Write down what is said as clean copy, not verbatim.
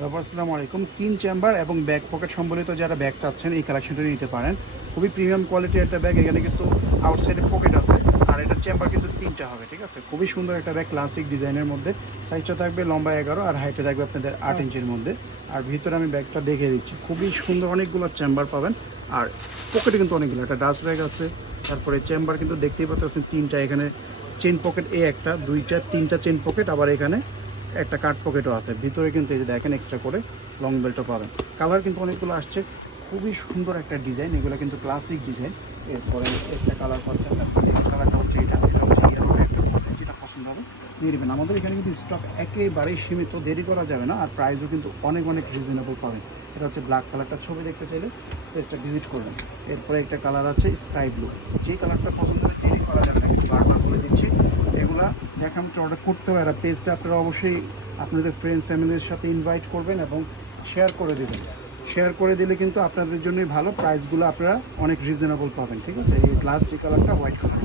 Hello, আসসালামু আলাইকুম। 3 chamber এবং ব্যাক পকেট সম্বলিত যারা ব্যাগ চাচ্ছেন এই কালেকশনটা নিতে পারেন। খুবই প্রিমিয়াম কোয়ালিটির একটা ব্যাগ। এখানে কিন্তু আউটসাইডে পকেট আছে আর এটা চেম্বার কিন্তু 3টা হবে, ঠিক আছে। খুবই সুন্দর একটা ব্যাগ, ক্লাসিক ডিজাইনের মধ্যে। সাইজটা থাকবে লম্বা 11 আর হাইটে থাকবে আপনাদের 8 ইঞ্চির মধ্যে। আর ভিতরে আমি ব্যাগটা দেখিয়ে দিচ্ছি, খুবই সুন্দর, অনেকগুলো চেম্বার পাবেন। আর পকেটে কিন্তু অনেকগুলো, একটা ডাস্ট ব্যাগ আছে। তারপরে চেম্বার কিন্তু দেখতেই পাচ্ছেন 3টা। এখানে চেন পকেট একটা, দুইটা, 3টা চেন পকেট, আবার এখানে একটা কাট পকেটও আছে। ভিতরে কিন্তু এই যে দেখেন এক্সট্রা করে লং বেল্টও পাবেন। কালার কিন্তু অনেকগুলো আসছে, খুবই সুন্দর একটা ডিজাইন। এগুলো কিন্তু ক্লাসিক ডিজাইন। এরপরে একটা কালার পাচ্ছেন, কালারটা হচ্ছে এটা হচ্ছে ইয়েলো একটা, যেটা পছন্দ হবে নিয়ে নেবেন। আমাদের এখানে কিন্তু স্টক একেবারেই সীমিত, দেরি করা যাবে না। আর প্রাইসও কিন্তু অনেক অনেক রিজনেবল পাবেন। এটা হচ্ছে ব্ল্যাক কালারটা, ছবি দেখতে চাইলে পেজটা ভিজিট করবেন। এরপরে একটা কালার আছে স্কাই ব্লু। যে কালারটা পছন্দ হবে দেরি করা যাবে না, কিন্তু বারবার বলে দিচ্ছি এগুলা দেখামতো অর্ডার করতে হবে। আর পেজটা আপনারা অবশ্যই আপনাদের ফ্রেন্ডস ফ্যামিলির সাথে ইনভাইট করবেন এবং শেয়ার করে দেবেন। শেয়ার করে দিলে কিন্তু আপনাদের জন্যই ভালো, প্রাইসগুলো আপনারা অনেক রিজনেবল পাবেন, ঠিক আছে। এই লাস্ট যে কালারটা হোয়াইট কালার।